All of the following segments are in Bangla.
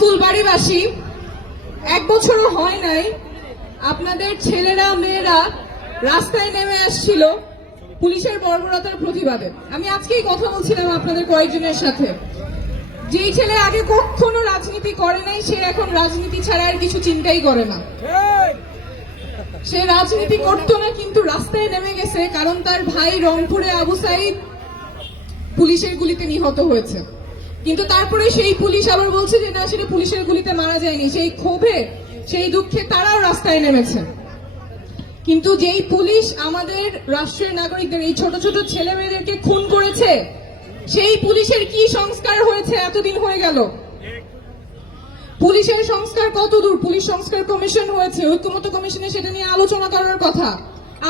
ফুলবাড়িবাসী, এক বছরও হয় নাই, আপনাদের ছেলেরা, মেয়েরা রাস্তায় নেমে আসছিল পুলিশের বর্বরতার প্রতিবাদে। আমি আজকেই কথা বলছিলাম আপনাদের কয়েকজনের সাথে। যেই ছেলে আগে কখনো রাজনীতি করে নাই, সে এখন রাজনীতি ছাড়া আর কিছু চিন্তাই করে না। সে রাজনীতি করতো না, কিন্তু রাস্তায় নেমে গেছে, কারণ তার ভাই রংপুরে আবু সাইদ পুলিশের গুলিতে নিহত হয়েছে। কিন্তু তারপরে সেই পুলিশ আবার বলছে যে, না, সেটা পুলিশের গুলিতে মারা যায়নি। সেই ক্ষোভে, সেই দুঃখে তারাও রাস্তায় নেমেছে। কিন্তু যেই পুলিশ আমাদের রাষ্ট্রের নাগরিকদের, এই ছোট ছোট ছেলে মেয়েদেরকে খুন করেছে, সেই পুলিশের কি সংস্কার হয়েছে এতদিন হয়ে গেল? পুলিশের সংস্কার কত দূর? পুলিশ সংস্কার কমিশন হয়েছে ঐক্যমত কমিশনে সেটা নিয়ে আলোচনা করার কথা।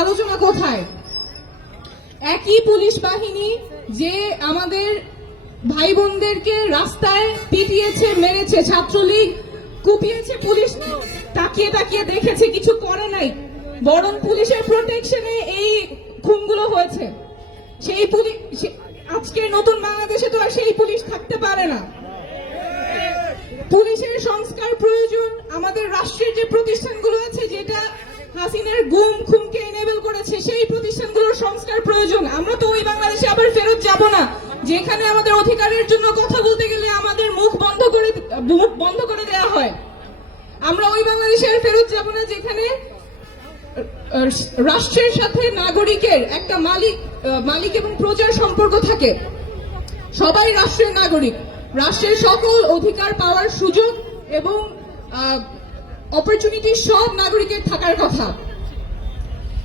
আলোচনা কোথায়? একই পুলিশ বাহিনী যে আমাদের ভাই বোনদেরকে রাস্তায় পিটিয়েছে, মেরেছে ছাত্রলীগ, কুপিয়েছে পুলিশ। তাকিয়ে তাকিয়ে দেখেছে কিছু করে নাই, বরং পুলিশের প্রোটেকশনে এই খুনগুলো হয়েছে। সেই পুলিশ আজকের নতুন বাংলাদেশে তো আর সেই পুলিশ থাকতে পারে না। পুলিশের সংস্কার প্রয়োজন, আমাদের রাষ্ট্রের যে প্রতিষ্ঠানগুলো আছে, যেটা হাসিনের গুম খুমকে এনেবেল করেছে, সেই প্রতিষ্ঠানগুলোর সংস্কার প্রয়োজন। আমরা তো ওই বাংলাদেশে আবার ফেরত যাব না। যেখানে আমাদের অধিকারের জন্য কথা বলতে গেলে আমাদের মুখ বন্ধ করে, মুখ বন্ধ করে দেওয়া হয়। আমরা ওই বাংলাদেশের ফেরত যাব না যেখানে রাষ্ট্রের সাথে নাগরিকের একটা মালিক মালিক এবং প্রজার সম্পর্ক থাকে। সবাই রাষ্ট্রের নাগরিক। রাষ্ট্রের সকল অধিকার পাওয়ার সুযোগ এবং অপরচুনিটি সব নাগরিকের থাকার কথা।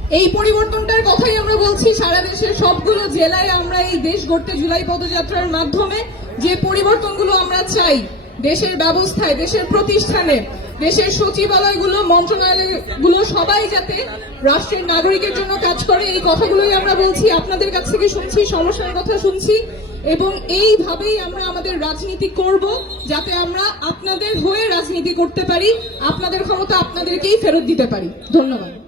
এই পরিবর্তনটার কথাই আমরা বলছি, সারা দেশের সবগুলো জেলায় আমরা এই দেশ গড়তে জুলাই পদযাত্রার মাধ্যমে যে পরিবর্তনগুলো আমরা চাই, দেশের ব্যবস্থায়, দেশের প্রতিষ্ঠানে, দেশের সচিবালয়গুলো, মন্ত্রণালয়গুলো, সবাই যাতে রাষ্ট্রের নাগরিকের জন্য কাজ করে, এই কথাগুলোই আমরা বলছি, আপনাদের কাছ থেকে শুনছি, সমস্যার কথা শুনছি, এবং এইভাবেই আমরা আমাদের রাজনীতি করব, যাতে আমরা আপনাদের হয়ে রাজনীতি করতে পারি, আপনাদের ক্ষমতা আপনাদেরকেই ফেরত দিতে পারি। ধন্যবাদ।